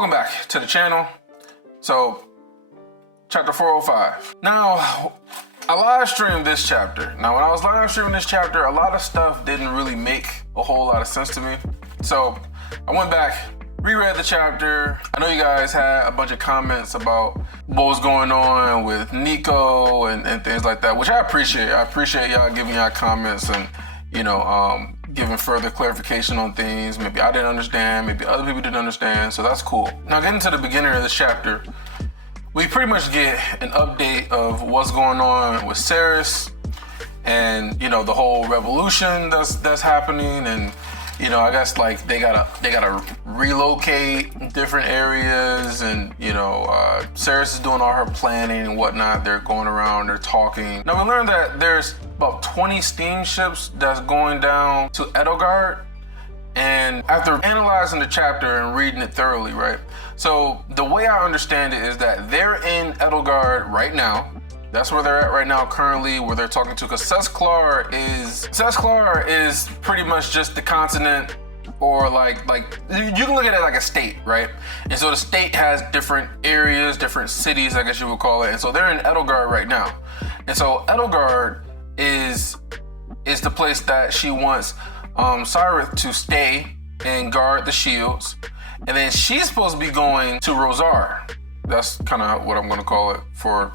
Welcome back to the channel. So, chapter 405. Now, I live streamed this chapter. Now, when I was live streaming this chapter, a lot of stuff didn't really make a whole lot of sense to me. So, I went back, reread the chapter. I know you guys had a bunch of comments about what was going on with Nico and things like that, which I appreciate. I appreciate y'all giving y'all comments and, giving further clarification on things. Maybe I didn't understand, maybe other people didn't understand, so that's cool. Now, getting to the beginning of this chapter, we pretty much get an update of what's going on with Saris and, the whole revolution that's happening. And, I guess like they gotta relocate different areas, and, Saris is doing all her planning and whatnot. They're going around, they're talking. Now, we learned that there's about 20 steamships that's going down to Edelgard. And after analyzing the chapter and reading it thoroughly, right? So the way I understand it is that they're in Edelgard right now. That's where they're at right now, currently, where they're talking to, because Cesklar is pretty much just the continent, or like you can look at it like a state, right? And so the state has different areas, different cities, I guess you would call it. And so they're in Edelgard right now. And so Edelgard is the place that she wants Cyrus to stay and guard the shields. And then she's supposed to be going to Rosar. That's kind of what I'm going to call it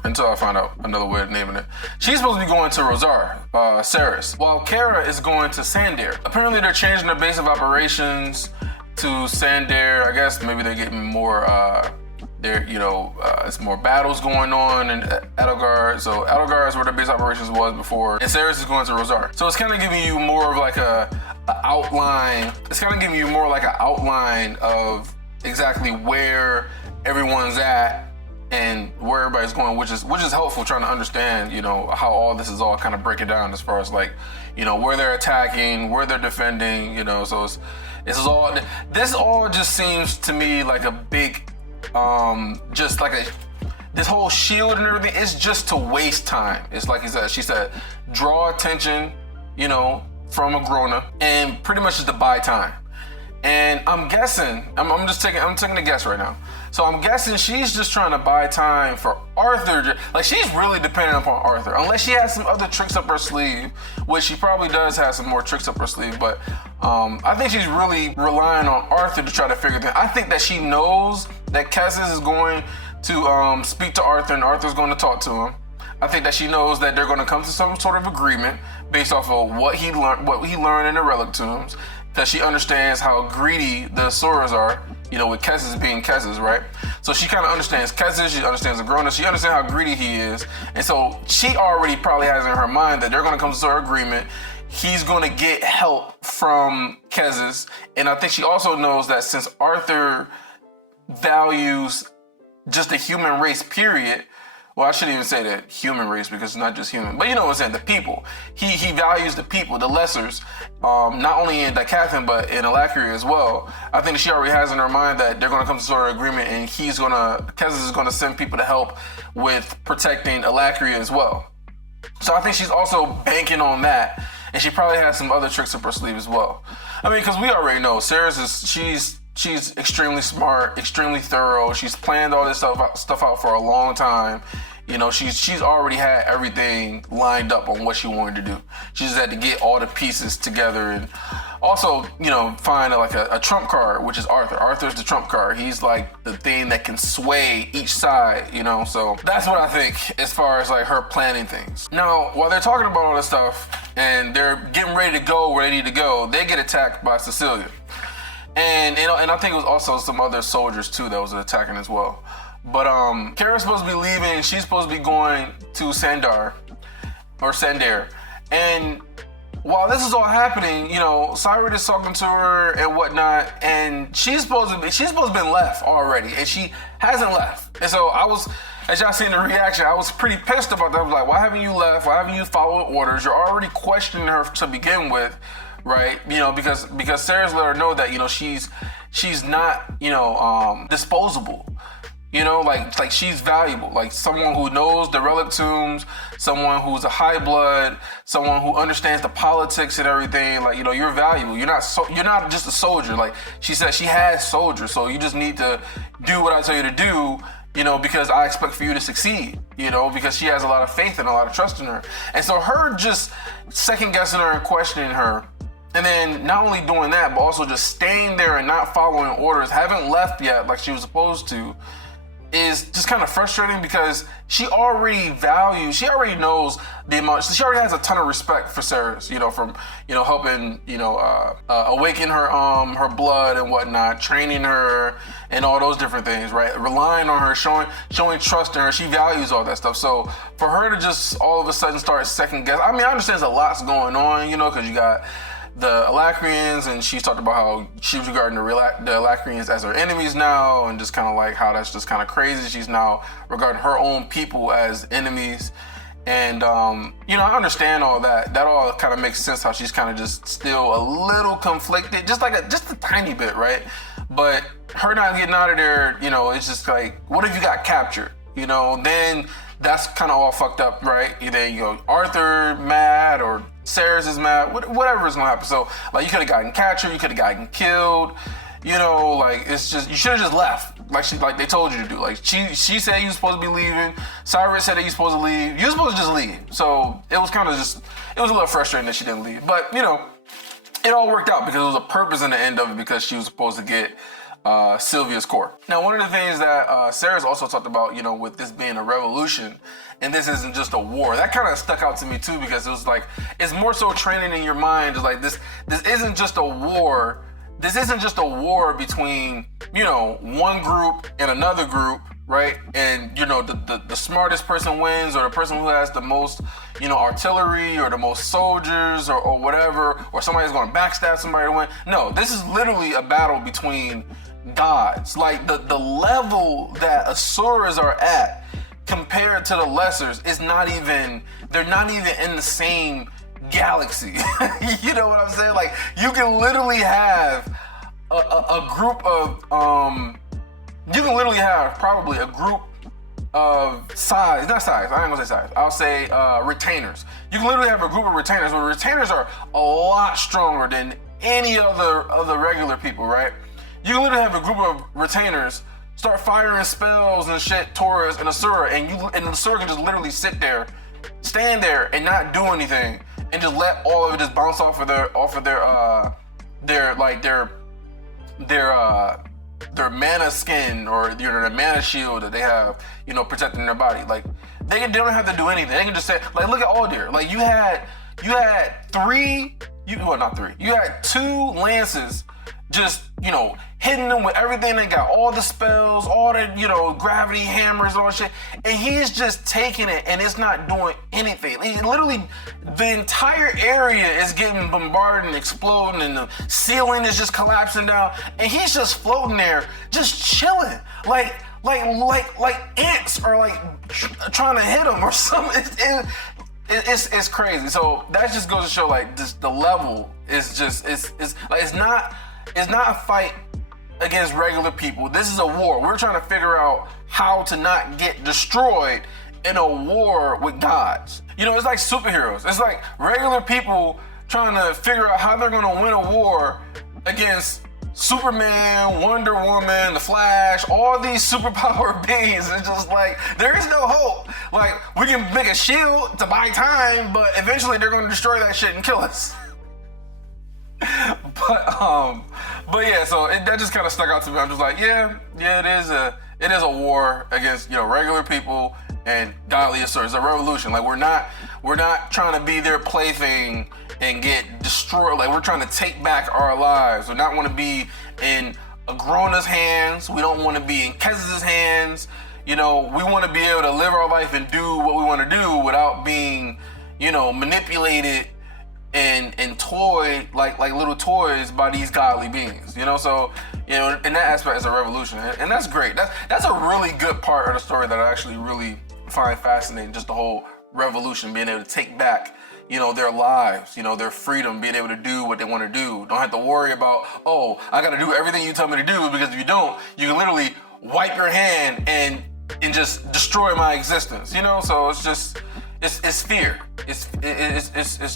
until I find out another way of naming it. She's supposed to be going to Rosar, Saris, while Kara is going to Sandare. Apparently they're changing their base of operations to Sandare. I guess maybe they're getting more, it's more battles going on in Edelgard. So Edelgard is where their base operations was before, and Saris is going to Rosar. So it's kind of giving you more of like a outline. It's kind of giving you more like an outline of exactly where everyone's at and where everybody's going, which is helpful trying to understand, how all this is all kind of breaking down as far as like, where they're attacking, where they're defending, so this all just seems to me like a big, this whole shield and everything, it's just to waste time. It's like she said, draw attention, from Agrona, and pretty much just to buy time. And I'm guessing, I'm taking a guess right now. So I'm guessing she's just trying to buy time for Arthur. Like, she's really dependent upon Arthur, unless she has some other tricks up her sleeve, which she probably does have some more tricks up her sleeve. But I think she's really relying on Arthur to try to figure things. I think that she knows that Kessis is going to speak to Arthur, and Arthur's going to talk to him. I think that she knows that they're going to come to some sort of agreement based off of what he learned in the relic tombs, because she understands how greedy the Soras are, with Kessis being Kessis, right? So she kind of understands Kessis, she understands Agrona, she understands how greedy he is. And so she already probably has in her mind that they're going to come to some agreement. He's going to get help from Kessis. And I think she also knows that since Arthur values just the human race, period. Well, I shouldn't even say that human race, because it's not just human, but you know what I'm saying, the people. He values the people, the lessers, not only in Decathlon, but in Alacrity as well. I think she already has in her mind that they're going to come to sort of agreement, and Kessis is going to send people to help with protecting Alacrity as well. So I think she's also banking on that, and she probably has some other tricks up her sleeve as well. I mean, because we already know, she's extremely smart, extremely thorough. She's planned all this stuff out for a long time. She's already had everything lined up on what she wanted to do. She just had to get all the pieces together, and also, find a trump card, which is Arthur. Arthur's the trump card. He's like the thing that can sway each side, So that's what I think as far as like her planning things. Now, while they're talking about all this stuff and they're getting ready to go where they need to go, they get attacked by Cecilia. And I think it was also some other soldiers too that was attacking as well. But Kara's supposed to be leaving. She's supposed to be going to Sandare. And while this is all happening, Cyrus is talking to her and whatnot, and she's supposed to be left already, and she hasn't left. And so as y'all seen the reaction, I was pretty pissed about that. I was like, why haven't you left? Why haven't you followed orders? You're already questioning her to begin with. Right, because Saris let her know that she's not disposable. You know, like she's valuable. Like someone who knows the relic tombs, someone who's a high blood, someone who understands the politics and everything. Like, you know, you're valuable. You're not just a soldier. Like she said, she has soldiers. So you just need to do what I tell you to do, you know, because I expect for you to succeed, you know, because she has a lot of faith and a lot of trust in her. And so her just second guessing her and questioning her, and then not only doing that, but also just staying there and not following orders, haven't left yet like she was supposed to, is just kind of frustrating because she already knows the amount, she already has a ton of respect for Saris, you know, from, you know, helping, you know, awaken her blood and whatnot, training her and all those different things, right? Relying on her, showing trust in her. She values all that stuff. So for her to just all of a sudden start second guess, I mean, I understand there's a lot's going on, you know, because you got the Alacrians, and she's talked about how she was regarding the Alacrians as her enemies now, and just kind of like how that's just kind of crazy. She's now regarding her own people as enemies. And, you know, I understand all that. That all kind of makes sense how she's kind of just still a little conflicted, just a tiny bit, right? But her not getting out of there, you know, it's just like, what if you got captured? You know, then that's kind of all fucked up, right? Either, you know, Arthur mad or Saris is mad, whatever is gonna happen. So, like, you could have gotten captured, you could have gotten killed, you know, like, it's just, you should have just left, like they told you to do. Like, she said you were supposed to be leaving, Cyrus said that you were supposed to leave, you were supposed to just leave. So, it was kind of just, it was a little frustrating that she didn't leave. But, you know, it all worked out because there was a purpose in the end of it, because she was supposed to get Sylvia's core. Now, one of the things that Saris also talked about, you know, with this being a revolution, and this isn't just a war, that kind of stuck out to me too, because it was like, it's more so training in your mind. It's like, this isn't just a war. This isn't just a war between, you know, one group and another group, right? And, you know, the smartest person wins, or the person who has the most, you know, artillery, or the most soldiers, or whatever, or somebody's going to backstab somebody to win. No, this is literally a battle between gods. Like, the level that Asuras are at compared to the Lessers is not even, they're not even in the same galaxy. You know what I'm saying? Like, you can literally have a group of, you can literally have probably a group of size, not size, I ain't gonna say size, I'll say retainers. You can literally have a group of retainers, but retainers are a lot stronger than any other regular people, right? You can literally have a group of retainers start firing spells and shit towards an Asura, and the Asura can just literally sit there, stand there, and not do anything, and just let all of it just bounce off of their mana skin, or, you know, their mana shield that they have, you know, protecting their body. Like, they don't have to do anything. They can just say, like, look at Aldir. Like, you had two lances just, you know, hitting them with everything they got, all the spells, all the, you know, gravity hammers, all that shit, and he's just taking it, and it's not doing anything. Literally, the entire area is getting bombarded and exploding, and the ceiling is just collapsing down, and he's just floating there, just chilling, like ants are like trying to hit him or something. It's crazy. So that just goes to show, like, just the level is just, it's like, it's not a fight against regular people. This is a war. We're trying to figure out how to not get destroyed in a war with gods. You know, it's like superheroes. It's like regular people trying to figure out how they're going to win a war against Superman, Wonder Woman, the Flash, all these superpower beings. It's just like, there is no hope. Like, we can make a shield to buy time, but eventually they're going to destroy that shit and kill us. But yeah, so that just kind of stuck out to me. I'm just like, yeah, it is a war against, you know, regular people and godly Asuras. It's a revolution. Like, we're not trying to be their plaything and get destroyed. Like, we're trying to take back our lives. We not want to be in Agrona's hands. We don't want to be in Kez's hands. You know, we want to be able to live our life and do what we want to do without being, you know, manipulated and toyed like little toys by these godly beings, you know. So, you know, in that aspect, it's a revolution, and that's great. That's a really good part of the story that I actually really find fascinating. Just the whole revolution, being able to take back, you know, their lives, you know, their freedom, being able to do what they want to do. Don't have to worry about, oh, I got to do everything you tell me to do, because if you don't, you can literally wipe your hand and just destroy my existence, you know? So it's just, it's fear. It's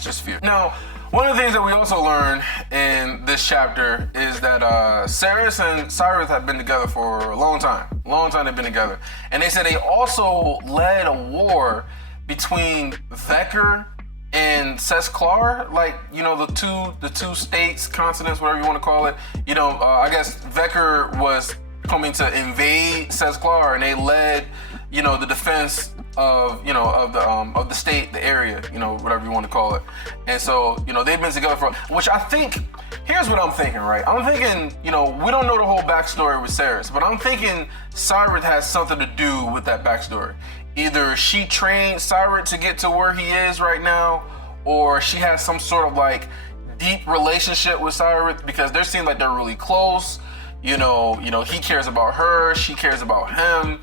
just fear. Now, one of the things that we also learn in this chapter is that Saris and Cyrus have been together for a long time. They've been together. And they said they also led a war between Vecker and Sesklar, like, you know, the two states, continents, whatever you want to call it. You know, I guess Vecker was coming to invade Sesklar, and they led, you know, the defense of, you know, of the state, the area, you know, whatever you want to call it. And so, you know, they've been together for, which I think, here's what I'm thinking, right? I'm thinking, you know, we don't know the whole backstory with Saris, but I'm thinking Cyrus has something to do with that backstory. Either she trained Cyrus to get to where he is right now, or she has some sort of like deep relationship with Cyrus, because they seem like they're really close. You know, he cares about her, she cares about him.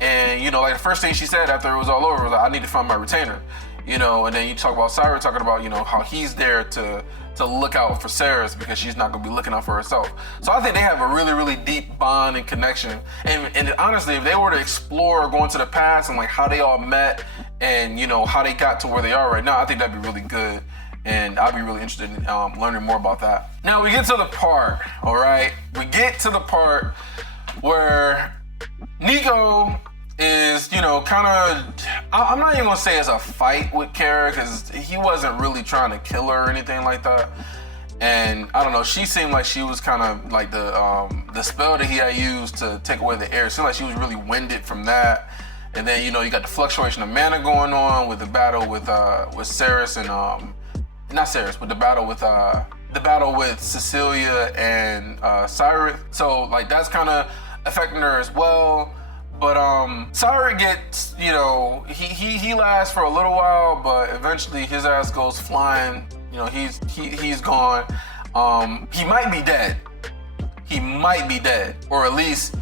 And, you know, like the first thing she said after it was all over was like, I need to find my retainer. You know, and then you talk about Cyrus talking about, you know, how he's there to look out for Saris because she's not going to be looking out for herself. So I think they have a really, really deep bond and connection. And honestly, if they were to explore going to the past and like how they all met and, you know, how they got to where they are right now, I think that'd be really good. And I'd be really interested in learning more about that. Now we get to the part, all right? We get to the part where Nico is, you know, kind of, I'm not even gonna say it's a fight with Kara, because he wasn't really trying to kill her or anything like that. And I don't know, she seemed like she was kind of like the spell that he had used to take away the air. It seemed like she was really winded from that. And then, you know, you got the fluctuation of mana going on with the battle with Saris and not Saris, but the battle with Cecilia and Cyrus. So like that's kind of affecting her as well. But Cyrus gets, you know, he lasts for a little while, but eventually his ass goes flying. You know, he's gone. He might be dead. Or at least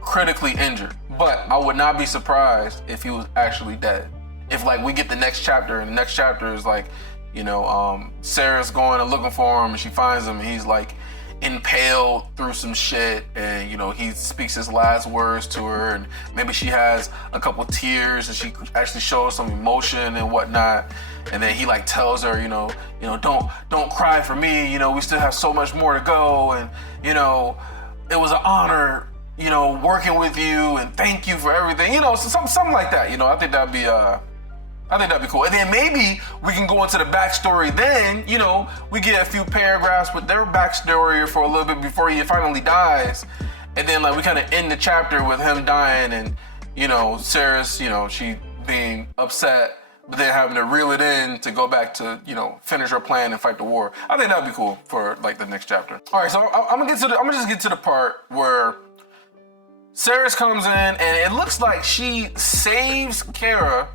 critically injured. But I would not be surprised if he was actually dead. If like we get the next chapter, and the next chapter is like, you know, Sarah's going and looking for him, and she finds him, and he's like impaled through some shit, and you know, he speaks his last words to her, and maybe she has a couple tears, and she actually shows some emotion and whatnot, and then he like tells her, you know, don't cry for me, you know, we still have so much more to go, and you know, it was an honor, you know, working with you, and thank you for everything, you know, so something like that, you know. I think that'd be cool. And then maybe we can go into the backstory then, you know, we get a few paragraphs with their backstory for a little bit before he finally dies. And then like we kind of end the chapter with him dying and, you know, Saris, you know, she being upset, but then having to reel it in to go back to, you know, finish her plan and fight the war. I think that'd be cool for like the next chapter. All right, so I'm gonna just get to the part where Saris comes in and it looks like she saves Kara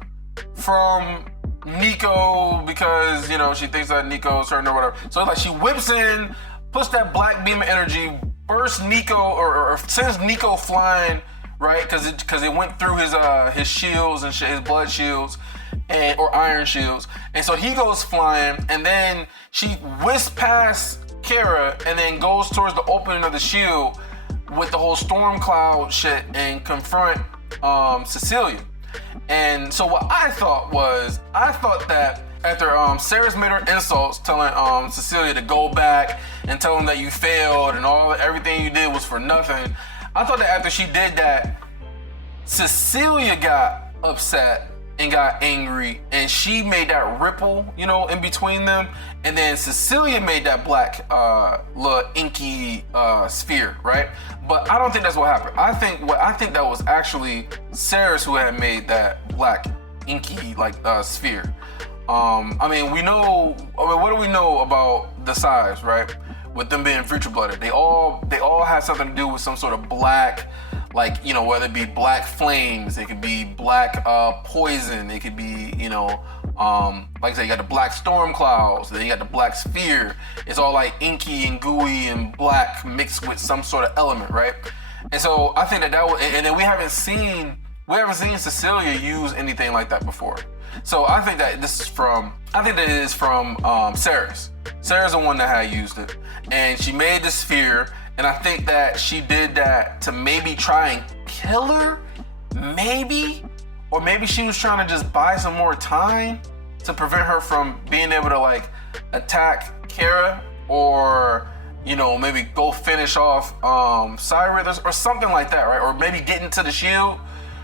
from Nico because, you know, she thinks that Nico's hurting or whatever. So it's like she whips in, puts that black beam of energy, bursts Nico or sends Nico flying, right? Because it went through his shields and shit, his blood shields or iron shields. And so he goes flying, and then she whisks past Kara and then goes towards the opening of the shield with the whole storm cloud shit and confront Cecilia. And so what I thought that after Saris made her insults, telling Cecilia to go back and tell him that you failed and everything you did was for nothing, I thought that after she did that, Cecilia got upset and got angry, and she made that ripple, you know, in between them, and then Cecilia made that black little inky sphere, right? But I don't think that's what happened. I think that was actually Saris who had made that black inky like sphere. I mean, what do we know about the size, right? With them being future blooded, they all have something to do with some sort of black, like, you know, whether it be black flames, it could be black poison, it could be, you know, like I said, you got the black storm clouds, then you got the black sphere. It's all like inky and gooey and black mixed with some sort of element, right? And so I think that was, and then we haven't seen Cecilia use anything like that before. So I think that it is from Saris. Saris the one that had used it, and she made the sphere. And I think that she did that to maybe try and kill her? Maybe. Or maybe she was trying to just buy some more time to prevent her from being able to like attack Kara, or maybe go finish off Cyrus or something like that, right? Or maybe get into the shield,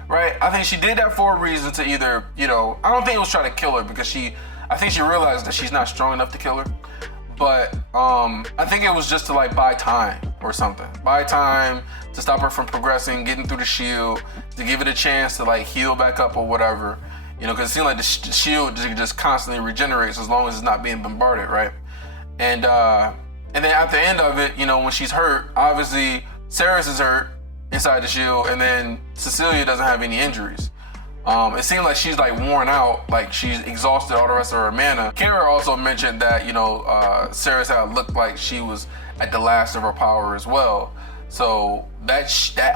right? I think she did that for a reason, to either, I don't think it was trying to kill her, because I think she realized that she's not strong enough to kill her. But I think it was just to like buy time or something. Buy time to stop her from progressing, getting through the shield, to give it a chance to like heal back up or whatever. Because it seems like the shield just constantly regenerates as long as it's not being bombarded, right? And then at the end of it, when she's hurt, obviously Saris is hurt inside the shield, and then Cecilia doesn't have any injuries. It seems like she's like worn out, like she's exhausted all the rest of her mana. Kara also mentioned that, Saris had looked like she was at the last of her power as well. So that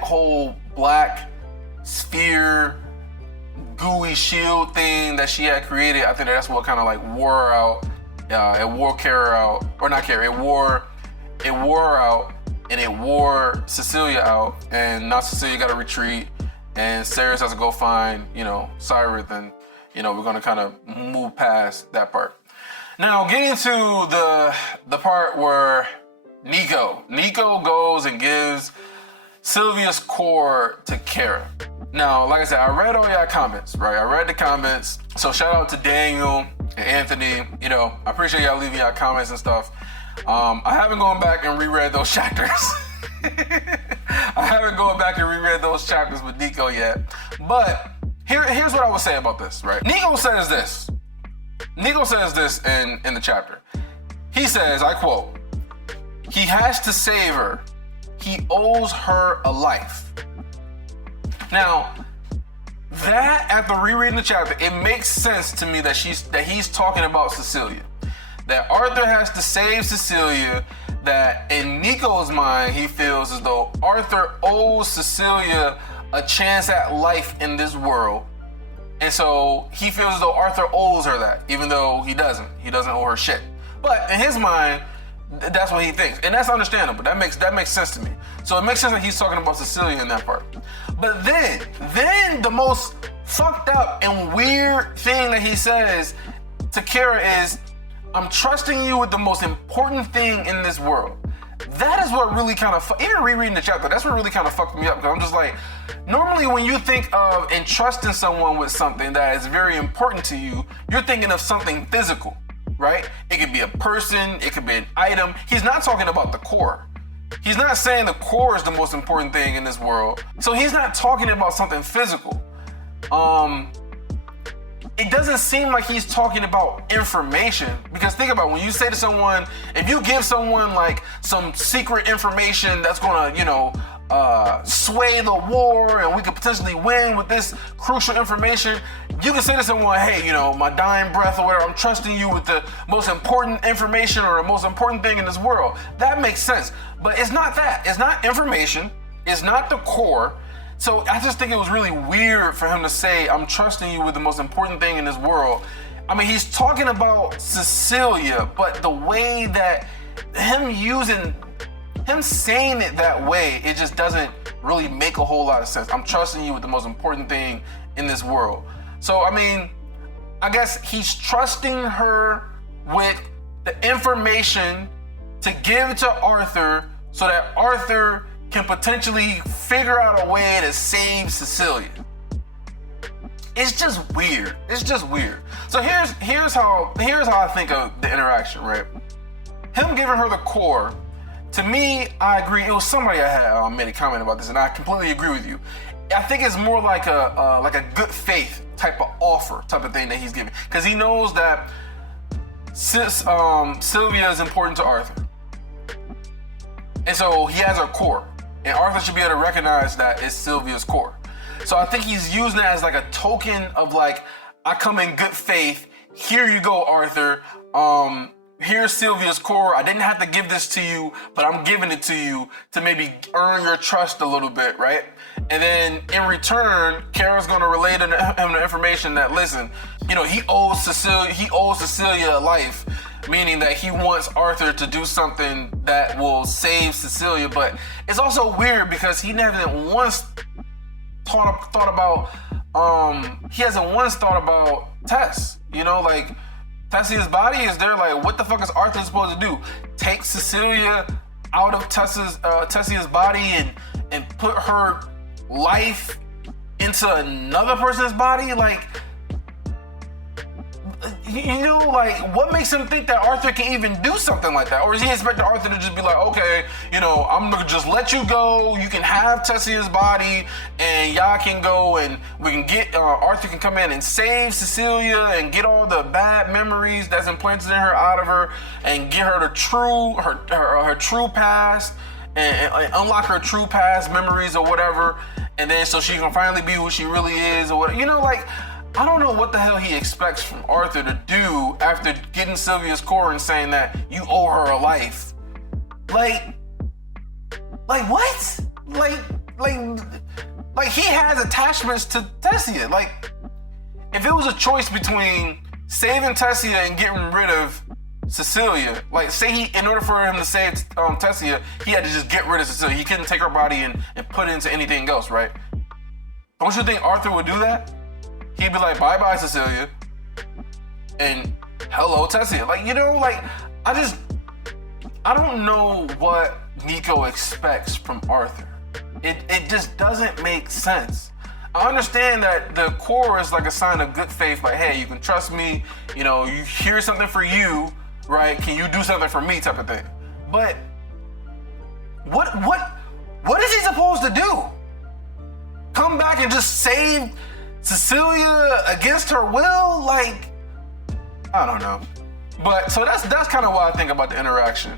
whole black sphere, gooey shield thing that she had created, I think that's what kind of like wore her out. It wore Kara out, or not Kara, it wore her out, and it wore Cecilia out, and now Cecilia got to retreat, and Saris has to go find, Cyrus, and, we're going to kind of move past that part. Now, getting to the part where Nico goes and gives Sylvia's core to Kara. Now, like I said, I read all your comments, right? I read the comments. So shout out to Daniel and Anthony. I appreciate y'all leaving y'all comments and stuff. I haven't gone back and reread those chapters. I haven't gone back and reread those chapters with Nico yet. But here's what I would say about this, right? Nico says this in the chapter. He says, I quote, "He has to save her. He owes her a life." Now, that, after rereading the chapter, it makes sense to me that he's talking about Cecilia. That Arthur has to save Cecilia, that in Nico's mind, he feels as though Arthur owes Cecilia a chance at life in this world. And so he feels as though Arthur owes her that, even though he doesn't. He doesn't owe her shit. But in his mind, that's what he thinks. And that's understandable. That makes sense to me. So it makes sense that he's talking about Cecilia in that part. But then the most fucked up and weird thing that he says to Kara is, "I'm trusting you with the most important thing in this world." That is what really kind of, even rereading the chapter, that's what really kind of fucked me up, because I'm just like, normally when you think of entrusting someone with something that is very important to you, you're thinking of something physical, right? It could be a person, it could be an item. He's not talking about the core. He's not saying the core is the most important thing in this world. So he's not talking about something physical. It doesn't seem like he's talking about information, because think about it, when you say to someone, if you give someone like some secret information that's gonna, sway the war and we could potentially win with this crucial information, you can say to someone, hey, my dying breath or whatever, I'm trusting you with the most important information or the most important thing in this world. That makes sense. But it's not that. It's not information. It's not the core. So I just think it was really weird for him to say, I'm trusting you with the most important thing in this world. I mean, he's talking about Cecilia, but the way that him saying it that way, it just doesn't really make a whole lot of sense. I'm trusting you with the most important thing in this world. So, I mean, I guess he's trusting her with the information to give to Arthur so that Arthur can potentially figure out a way to save Cecilia. It's just weird. So here's how I think of the interaction, right? Him giving her the core, to me, I agree. It was somebody I had made a comment about this, and I completely agree with you. I think it's more like a good faith type of offer, type of thing that he's giving, because he knows that Sylvia is important to Arthur, and so he has her core, and Arthur should be able to recognize that it's Sylvia's core. So I think he's using it as like a token of like, I come in good faith. Here you go, Arthur. Here's Sylvia's core. I didn't have to give this to you, but I'm giving it to you to maybe earn your trust a little bit, right? And then in return, Kara's going to relay to him the information that, listen, he owes Cecilia a life, meaning that he wants Arthur to do something that will save Cecilia. But it's also weird because he never once thought about he hasn't once thought about Tess. You know, like Tessia's body is there. Like, what the fuck is Arthur supposed to do? Take Cecilia out of Tessia's body and put her life into another person's body? Like, you know, like, what makes him think that Arthur can even do something like that? Or is he expecting Arthur to just be like, okay, you know, I'm gonna just let you go. You can have Tessia's body, and y'all can go, and we can get Arthur can come in and save Cecilia and get all the bad memories that's implanted in her out of her, and get her the her true past, and unlock her true past memories or whatever, and then so she can finally be who she really is or whatever. You know, like, I don't know what the hell he expects from Arthur to do after getting Sylvia's core and saying that you owe her a life. Like what? Like he has attachments to Tessia. Like, if it was a choice between saving Tessia and getting rid of Cecilia, like, say in order for him to save Tessia, he had to just get rid of Cecilia. He couldn't take her body and put it into anything else, right? Don't you think Arthur would do that? He'd be like, bye-bye, Cecilia, and hello, Tessia. Like, you know, like, I don't know what Nico expects from Arthur. It just doesn't make sense. I understand that the core is like a sign of good faith, like, hey, you can trust me, you know, you hear something for you, right? Can you do something for me, type of thing. But what is he supposed to do? Come back and just save Cecilia against her will? Like, I don't know. But so that's kind of what I think about the interaction.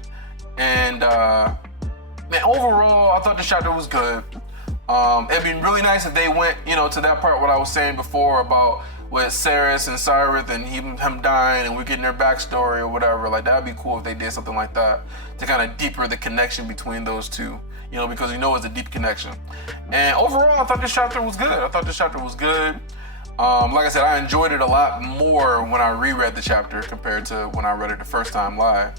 And man, overall, I thought the chapter was good. It'd be really nice if they went, you know, to that part what I was saying before about with Saris and Cyrus and him dying and we're getting their backstory or whatever. Like, that'd be cool if they did something like that to kind of deeper the connection between those two. You know, because you know it's a deep connection. And overall, I thought this chapter was good. Like I said, I enjoyed it a lot more when I reread the chapter compared to when I read it the first time live.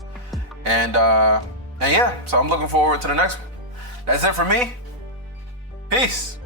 And yeah, so I'm looking forward to the next one. That's it for me. Peace.